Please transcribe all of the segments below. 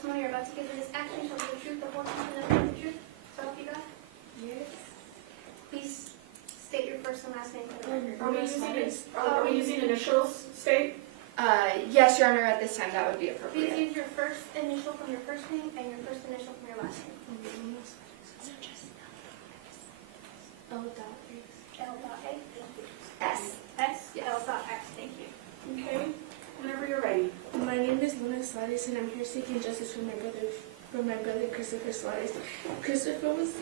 testimony you're about to give in this action shall be the truth, the whole truth, and nothing but the truth? So help you God? Yes. Please state your first and last name for the record. Are we using initials, state? Yes, Your Honor, at this time that would be Please appropriate. use your first initial from your first name and your first initial from your last name. Oh, L.A. S. S. Yes. L.X. Thank you. okay. Whenever you're ready. My name is Luna Suarez, and I'm here seeking justice for my brother Christopher Suarez. Christopher was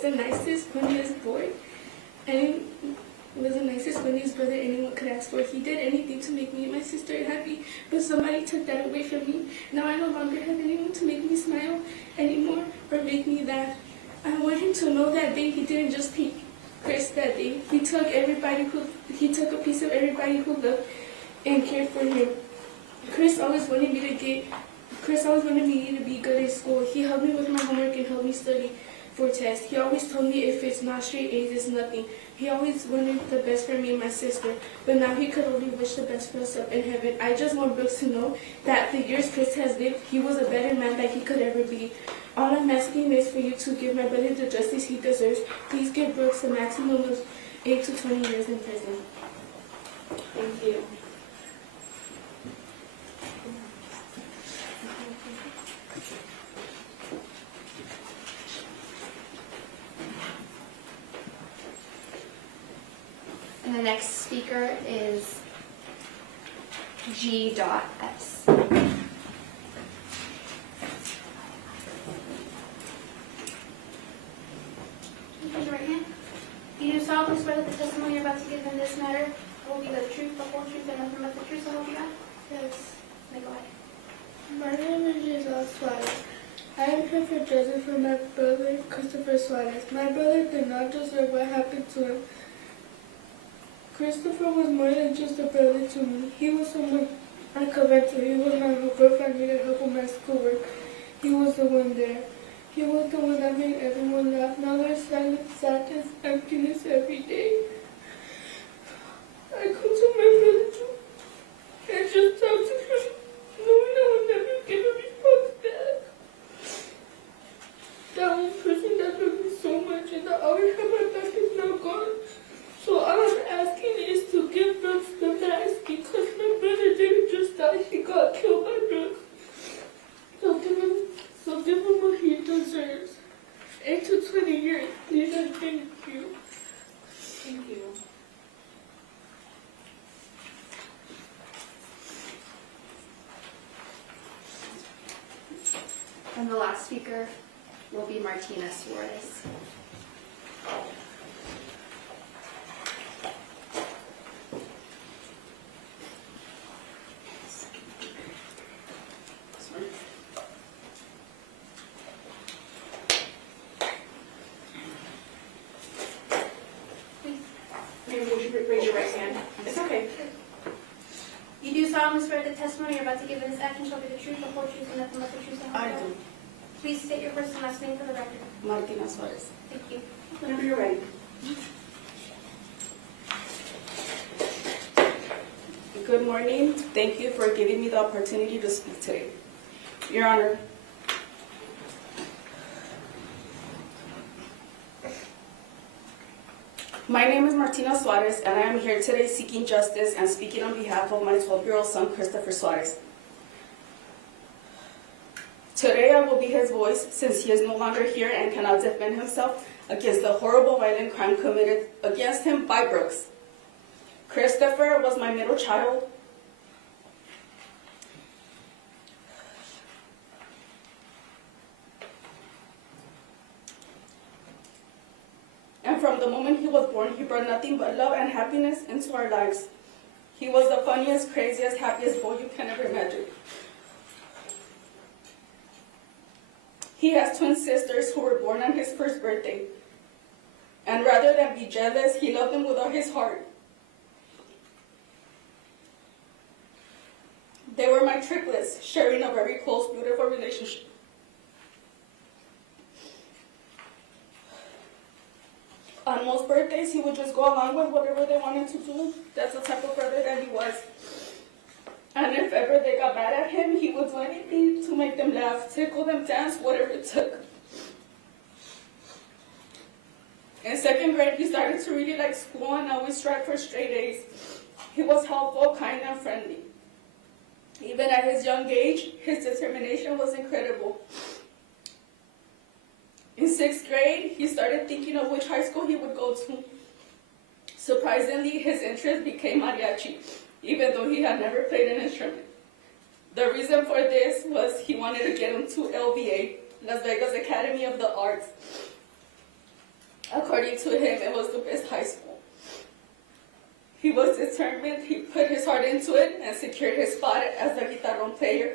the nicest, funniest boy, and was the nicest, funniest brother anyone could ask for. He did anything to make me and my sister happy, but somebody took that away from me. Now I no longer have anyone to make me smile anymore or make me laugh. I want him to know that day he didn't just pick Chris that day. He took a piece of everybody who loved and cared for him. Chris always wanted me to be good in school. He helped me with my homework and helped me study for tests. He always told me if it's not straight A's, it's nothing. He always wanted the best for me and my sister, but now he could only wish the best for us up in heaven. I just want Brooks to know that the years Chris has lived, he was a better man than he could ever be. All I'm asking is for you to give my brother the justice he deserves. Please give Brooks a maximum of 8 to 20 years in prison. Thank you. And the next speaker is G.S. Raise your right hand. Do you solemnly swear that the testimony you're about to give in this matter will be the truth, the whole truth, and nothing but the truth? So help you God? Yes. May go ahead. My name is Giselle Suarez. I am here for justice for my brother Christopher Suarez. My brother did not deserve what happened to him. Christopher was more than just a brother to me. He was someone I could vent to. He was my helper if I needed help with my schoolwork. He was the one there. He was the one that made everyone laugh. Now there's silence, sadness, emptiness every day. I come to my brother too and just talk to him, knowing I will never get a response back. That one person that loved me so much and that always had my back is now gone. So all I'm asking is to give Brooks the mask because my brother didn't just die, he got killed by Brooks. So give him what he deserves. 8 to 20 years, please and thank you. Thank you. And the last speaker will be Martina Suarez. Maybe would you raise your right hand? It's okay. You do solemnly swear that the testimony you're about to give in this action shall be the truth, the whole truth, and nothing but the truth? So help I you God? do. Please state your first and last name for the record. Martina Suarez. Thank you. Whenever you're ready. Good morning. Thank you for giving me the opportunity to speak today. Your Honor, my name is Martina Suarez, and I am here today seeking justice and speaking on behalf of my 12-year-old son, Christopher Suarez. Today I will be his voice since he is no longer here and cannot defend himself against the horrible violent crime committed against him by Brooks. Christopher was my middle child. And from the moment he was born, he brought nothing but love and happiness into our lives. He was the funniest, craziest, happiest boy you can ever imagine. He has twin sisters who were born on his first birthday. And rather than be jealous, he loved them with all his heart. They were my triplets, sharing a very close, beautiful relationship. On most birthdays, he would just go along with whatever they wanted to do. That's the type of brother that he was. And if ever they got mad at him, he would do anything to make them laugh, tickle them, dance, whatever it took. In second grade, he started to really like school and always strive for straight A's. He was helpful, kind, and friendly. Even at his young age, his determination was incredible. In sixth grade, he started thinking of which high school he would go to. Surprisingly, his interest became mariachi, even though he had never played an instrument. The reason for this was he wanted to get into LVA, Las Vegas Academy of the Arts. According to him, it was the best high school. He was determined, he put his heart into it, and secured his spot as the guitarrón player.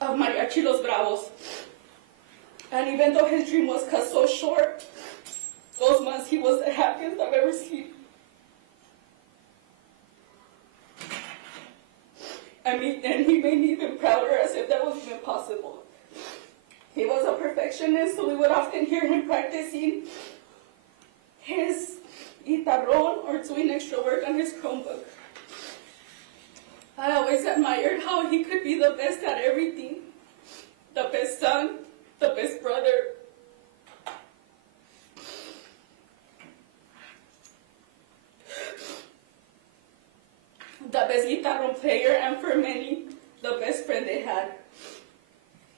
Of Mariachi Los Bravos. And even though his dream was cut so short, those months he was the happiest I've ever seen. And he made me even prouder, as if that was even possible. He was a perfectionist, so we would often hear him practicing his guitarrón or doing extra work on his Chromebook. I always admired how he could be the best at everything. The best son, the best brother. The best guitarrón player, and for many, the best friend they had.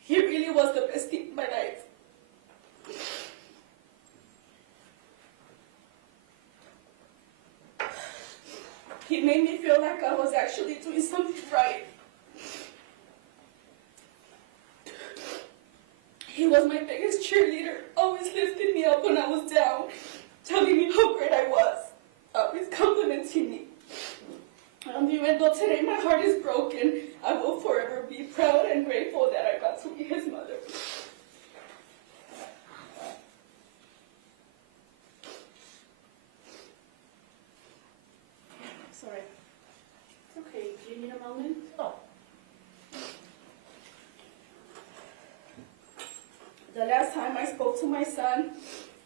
He really was the best thing in my life. He made me feel like I was actually doing something right. He was my biggest cheerleader, always lifting me up when I was down, telling me how great I was, always complimenting me. And even though today my heart is broken, I will forever be proud and grateful that I got to be his mother. Sorry. It's okay. Do you need a moment? No. The last time I spoke to my son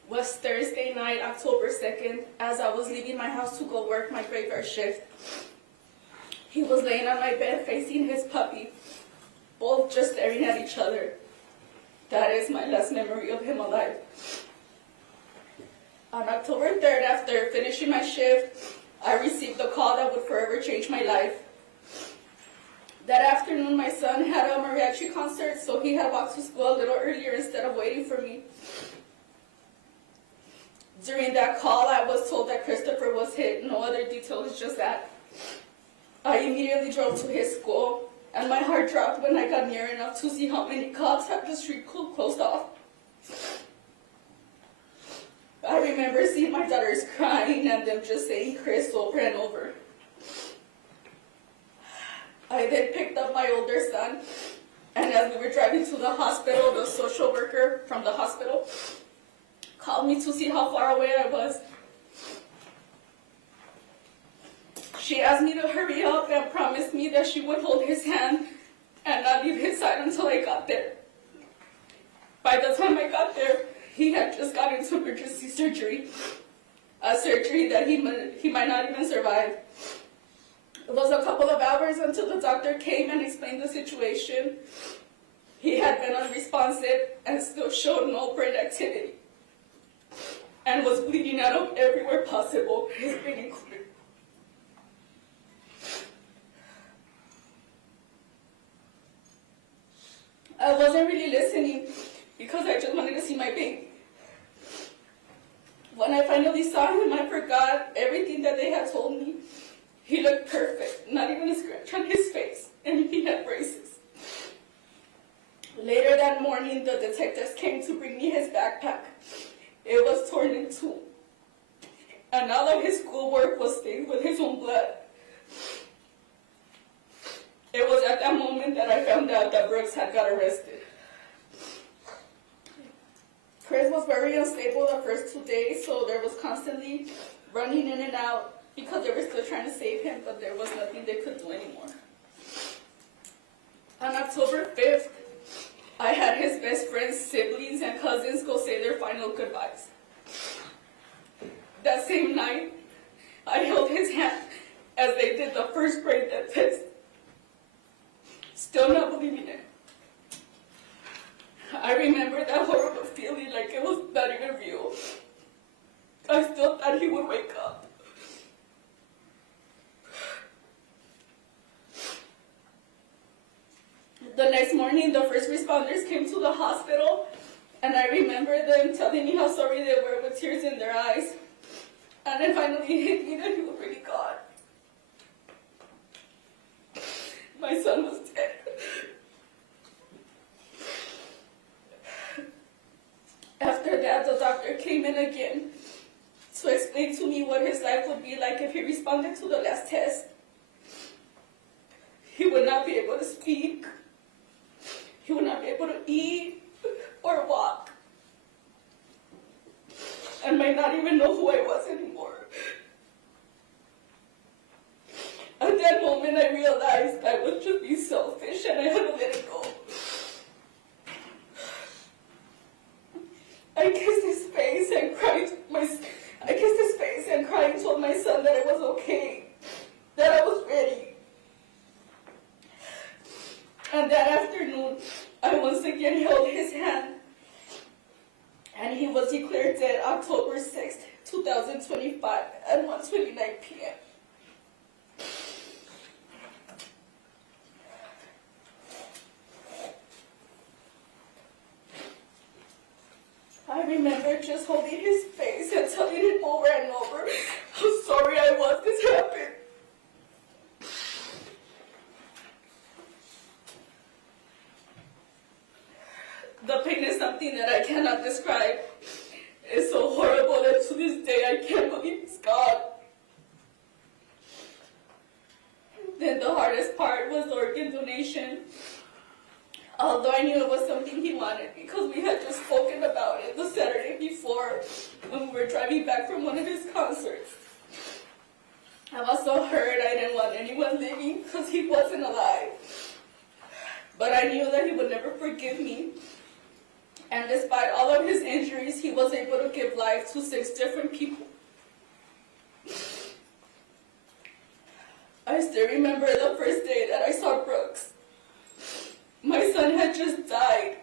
was Thursday night, October 2nd, as I was leaving my house to go work my graveyard shift. He was laying on my bed facing his puppy, both just staring at each other. That is my last memory of him alive. On October 3rd, after finishing my shift, I received a call that would forever change my life. That afternoon, my son had a mariachi concert, so he had walked to school a little earlier instead of waiting for me. During that call, I was told that Christopher was hit. No other details, just that. I immediately drove to his school, and my heart dropped when I got near enough to see how many cops had the street closed off. I remember seeing my daughters crying and them just saying Chris over and over. I then picked up my older son, and as we were driving to the hospital, the social worker from the hospital called me to see how far away I was. She asked me to hurry up and promised me that she would hold his hand and not leave his side until I got there. By the time I got there, he had just got into emergency surgery, a surgery that he might not even survive. It was a couple of hours until the doctor came and explained the situation. He had been unresponsive and still showed no brain activity, and was bleeding out everywhere possible, his brain included. I wasn't really listening because I just wanted to see my baby. When I finally saw him, I forgot everything that they had told me. He looked perfect, not even a scratch on his face, and he had braces. Later that morning, the detectives came to bring me his backpack. It was torn in two, and all of his schoolwork was stained with his own blood. It was at that moment that I found out that Brooks had got arrested. Chris was very unstable the first 2 days, so there was constantly running in and out because they were still trying to save him, but there was nothing they could do anymore. On October 5th, I had his best friends, siblings, and cousins go say their final goodbyes. That same night, I held his hand as they did the first brain death test. Still not believing it. I remember that horrible feeling like it was not even real. I still thought he would wake up. The next morning, the first responders came to the hospital, and I remember them telling me how sorry they were with tears in their eyes. And then finally hit me that he was really gone. My son was dead. After that, the doctor came in again to explain to me what his life would be like if he responded to the last test. He would not be able to speak. He would not be able to eat or walk. And might not even know who I was anymore. At that moment, I realized I was just being selfish and I had to let it go. I kissed his face and cried told my son that it was okay, that I was ready. And that afternoon, I once again held his hand, and he was declared dead October 6th, 2025 at 1:29 p.m. I remember just holding his face and telling him over and over how sorry I was this happened. The pain is something that I cannot describe. It's so horrible that to this day I can't believe it's gone. Then the hardest part was the organ donation. Although I knew it was something he wanted because we had just spoken about it the Saturday before when we were driving back from one of his concerts. I was so hurt I didn't want anyone living because he wasn't alive. But I knew that he would never forgive me. And despite all of his injuries, he was able to give life to 6 different people. I still remember the first day that I saw Brooks. My son had just died,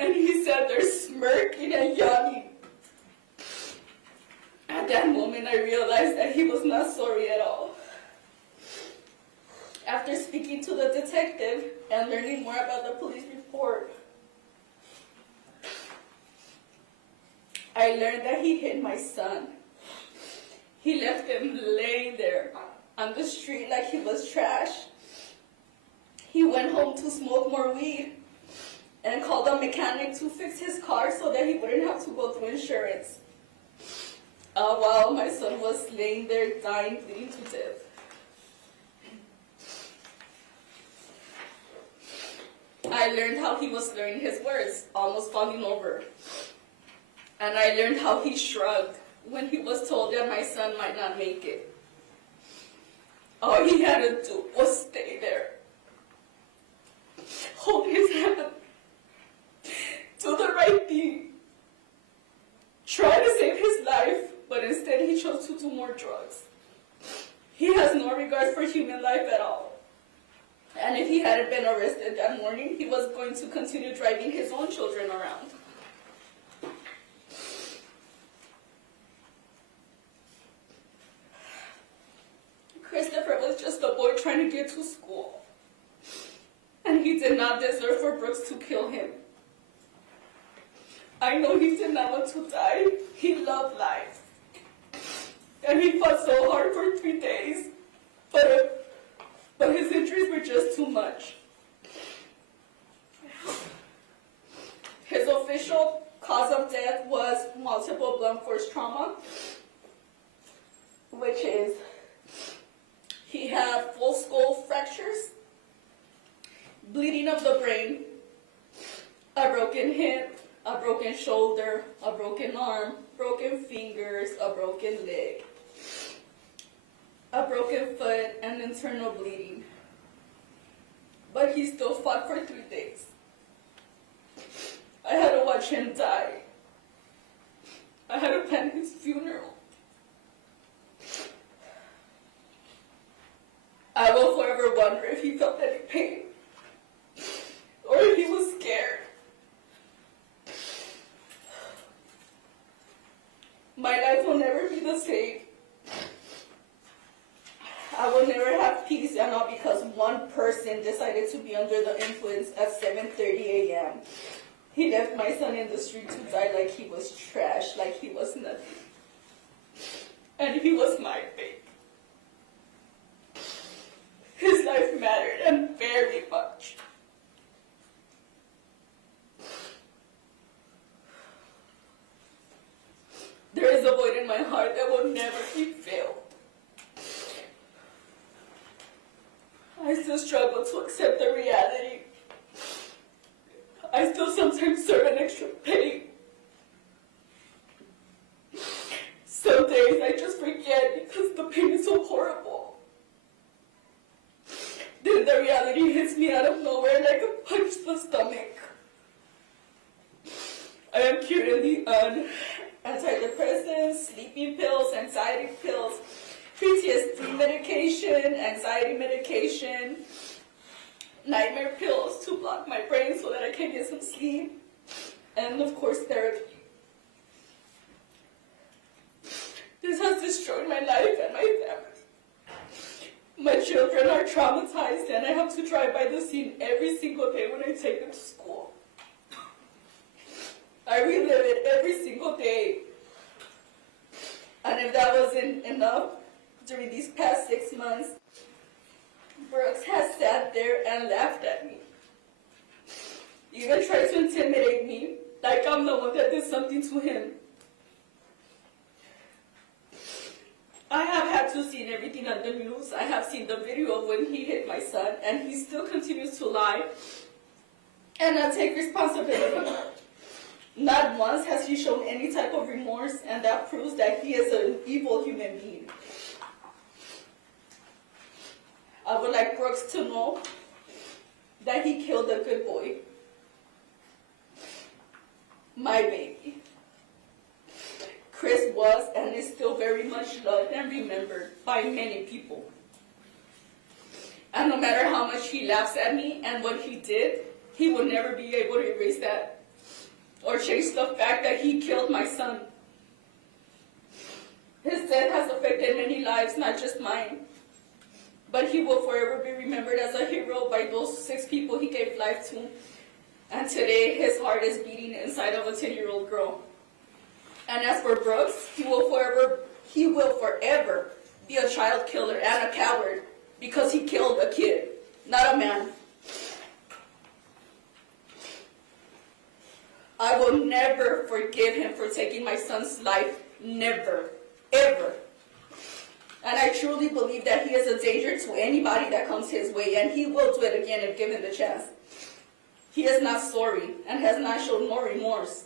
and he sat there smirking and yawning. At that moment, I realized that he was not sorry at all. After speaking to the detective and learning more about the police report, I learned that he hit my son. He left him laying there on the street like he was trash. He went home to smoke more weed and called a mechanic to fix his car so that he wouldn't have to go through insurance. While my son was laying there dying, bleeding to death. I learned how he was slurring his words, almost falling over. And I learned how he shrugged when he was told that my son might not make it. All he had to do was stay there. Hold his hand, do the right thing, try to save his life, but instead he chose to do more drugs. He has no regard for human life at all. And if he hadn't been arrested that morning, he was going to continue driving his own children around. Christopher was just a boy trying to get to school. And he did not deserve for Brooks to kill him. I know he did not want to die. He loved life. And he fought so hard for 3 days. But his injuries were just too much. His official cause of death was multiple blunt force trauma, which is he had full skull fractures, bleeding of the brain, a broken hip, a broken shoulder, a broken arm, broken fingers, a broken leg, a broken foot, and internal bleeding. But he still fought for 3 days. I had to watch him die. I had to plan his funeral. I will forever wonder if he felt any pain or if he was scared. My life will never be the same. I will never have peace, and all because one person decided to be under the influence at 7:30 a.m. He left my son in the street to die like he was trash, like he was nothing. And he was my baby. His life mattered, and very much. There is a void in my heart that will never be filled. I still struggle to accept the reality. I still sometimes serve an extra penny. Some days I just forget because the pain is so horrible. Then the reality hits me out of nowhere like a punch to the stomach. I am currently on antidepressants, sleeping pills, anxiety pills, PTSD medication, anxiety medication, nightmare pills to block my brain so that I can get some sleep, and of course therapy. This has destroyed my life and my family. My children are traumatized, and I have to drive by the scene every single day when I take them to school. I relive it every single day. And if that wasn't enough, during these past 6 months, Brooks has sat there and laughed at me. Even tried to intimidate me, like I'm the one that did something to him. I have had to see everything on the news. I have seen the video of when he hit my son, and he still continues to lie and not take responsibility. Not once has he shown any type of remorse, and that proves that he is an evil human being. I would like Brooks to know that he killed a good boy. My baby. Chris was and is still very much loved and remembered by many people. And no matter how much he laughs at me and what he did, he will never be able to erase that or change the fact that he killed my son. His death has affected many lives, not just mine. But he will forever be remembered as a hero by those 6 people he gave life to. And today, his heart is beating inside of a 10-year-old girl. And as for Brooks, he will forever be a child killer and a coward because he killed a kid, not a man. I will never forgive him for taking my son's life. Never. Ever. And I truly believe that he is a danger to anybody that comes his way, and he will do it again if given the chance. He is not sorry and has not shown no remorse.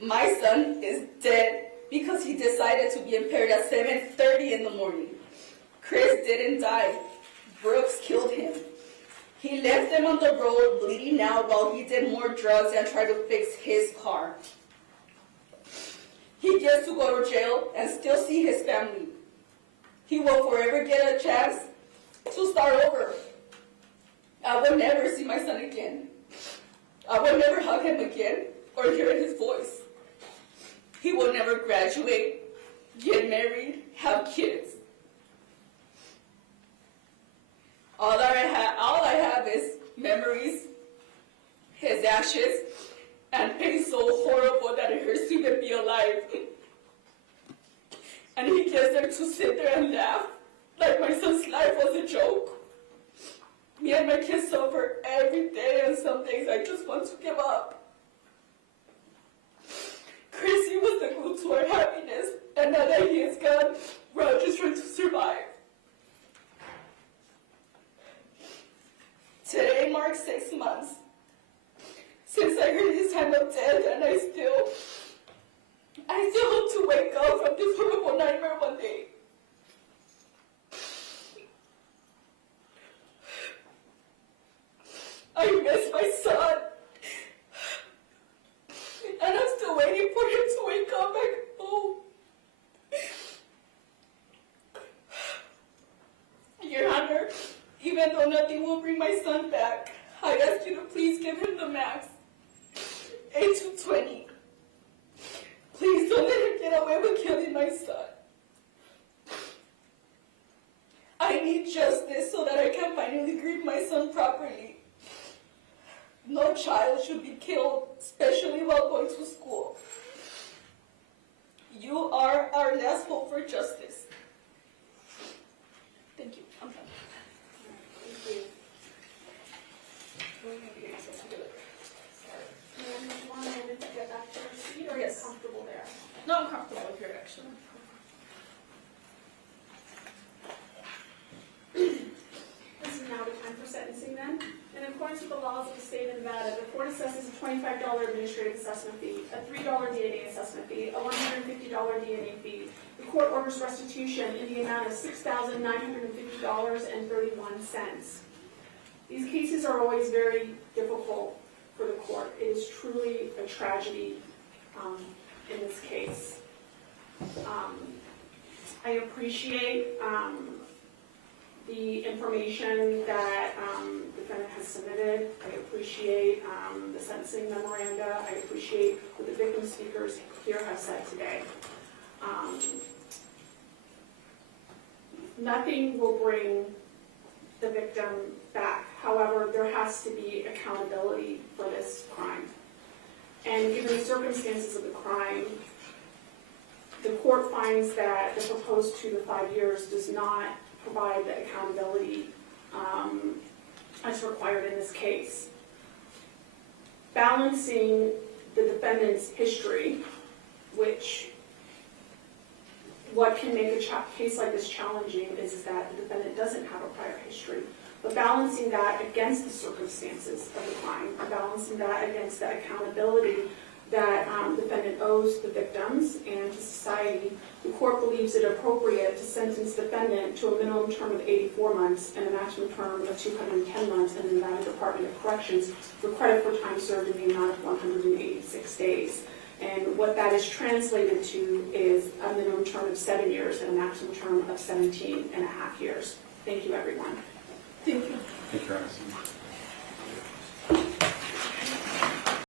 My son is dead because he decided to be impaired at 7:30 in the morning. Chris didn't die. Brooks killed him. He left him on the road bleeding out while he did more drugs and tried to fix his car. He gets to go to jail and still see his family. He will forever get a chance to start over. I will never see my son again. I will never hug him again or hear his voice. He will never graduate, get married, have kids. All I have is memories, his ashes, and pain so horrible that it hurts to even be alive. And he gets there to sit there and laugh like my son's life was a joke. Me and my kids suffer every day, and some days I just want to give up. Chrissy was the glue to our happiness, and now that he is gone, we're all just trying to survive. Today marks 6 months since I heard his time of death, and I still hope to wake up from this horrible nightmare one day. I miss my son, even though nothing will bring my son back, I ask you to please give him the max. 8 to 20. Please don't let him get away with killing my son. I need justice so that I can finally grieve my son properly. No child should be killed, especially while going to school. You are our last hope for justice. Thank you. I'm done. Thank you. And you want a moment to get back to your seat, or are you Yes. comfortable there? No, I'm comfortable here, actually. This is now the time for sentencing then. In accordance with the laws of the state of Nevada, the court assesses a $25 administrative assessment fee, a $3 DNA assessment fee, a $150 DNA fee. The court orders restitution in the amount of $6,950.31. These cases are always very difficult for the court. It is truly a tragedy in this case. I appreciate the information that the defendant has submitted. I appreciate the sentencing memoranda. I appreciate what the victim speakers here have said today. Nothing will bring the victim back. However, there has to be accountability for this crime. And given the circumstances of the crime, the court finds that the proposed 2 to 5 years does not provide the accountability as required in this case. Balancing the defendant's history, which what can make a case like this challenging is that the defendant doesn't have a prior history. But balancing that against the circumstances of the crime, or balancing that against the accountability that the defendant owes the victims and to society, the court believes it appropriate to sentence the defendant to a minimum term of 84 months and a maximum term of 210 months in the Nevada Department of Corrections for credit for time served in the amount of 186 days. And what that is translated to is a minimum term of 7 years and a maximum term of 17 and a half years. Thank you, everyone. Thank you. Thank you, Ernestine.